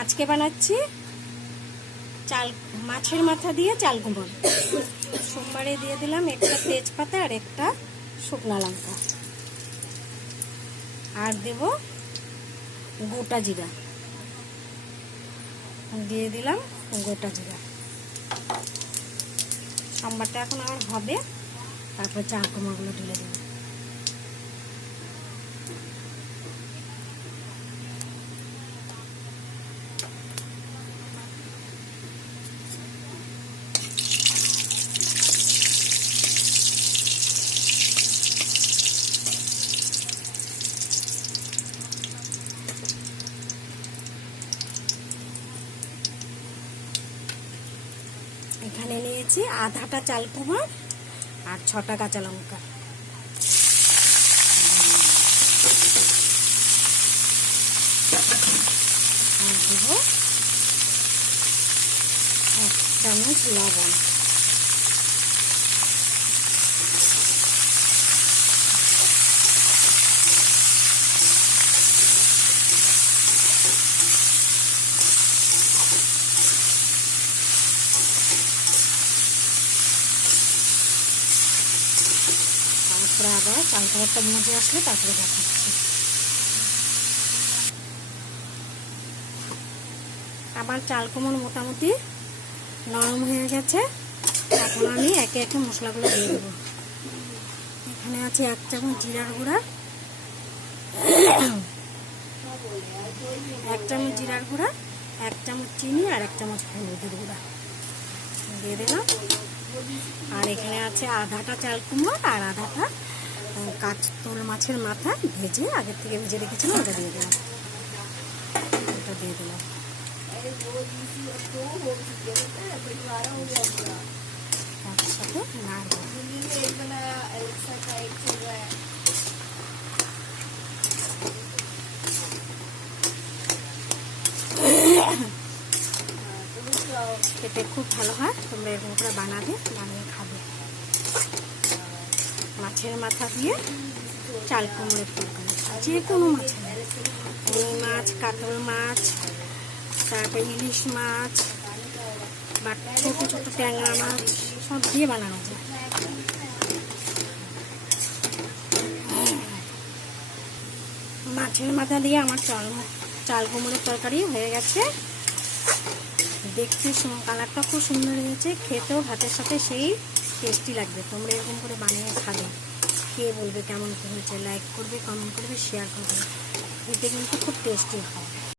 আজকে বানাচ্ছি মাছের মাথা দিয়ে চাল কুমড়ো। সোমবারে দিয়ে দিলাম একটা তেজপাতা আর একটা শুকনো লঙ্কা, আর দেব গোটা জিরা, দিয়ে দিলাম গোটা জিরা। সোমবারটা এখন আমার হবে, তারপর চাল কুমড়োগুলো ঢেলে দেবো। এখানে নিয়েছি আধাটা চাল কুমড়ো আর 6টা কাঁচা লঙ্কা। আর দেব 1 চামচ লবণ। তারপরে আবার চাল কুমড়োটা মজে আসলে তারপরে দেখাচ্ছি। আমার চাল কুমড়ো মোটামুটি নরম হয়ে গেছে। এখন আমি একে একে মশলাগুলো দিয়ে দেবো। এখানে আছে 1 চামচ জিরার গুঁড়া, 1 চামচ জিরার গুঁড়া, 1 চামচ চিনি আর 1 চামচ হলুদের গুঁড়া দিয়ে দিলাম। আর এখানে আছে আধাটা চাল কুমড়ো আর আধাটা কাতল মাছের মাথা ভেজে আগের থেকে ভেজে রেখেছিলাম, ওটা দিয়ে দিলাম। ওটা দিয়ে দিলাম। একসাথে নাড়ব। খেতে খুব ভালো হয়, তোমরা এরকম করে বানিয়ে খাবে। মাছের মাথা দিয়ে চাল কুমড়োর তরকারি, যে কোনো মাছ, রুই মাছ, কাতল মাছ, তারপরে ইলিশ মাছ বা ছোটো ছোটো ট্যাংরা মাছ, সব দিয়ে বানানো যায়। মাছের মাথা দিয়ে আমার চাল কুমড়োর তরকারি হয়ে গেছে। দেখতে কালারটা খুব সুন্দর হয়েছে, খেতেও ভাতের সাথে সেই টেস্টি লাগবে। তোমরা এরকম করে বানিয়ে খাবে, খেয়ে বলবে কেমন হয়েছে। লাইক করবে, কমেন্ট করবে, শেয়ার করবে। খেতে কিন্তু খুব টেস্টি হয়।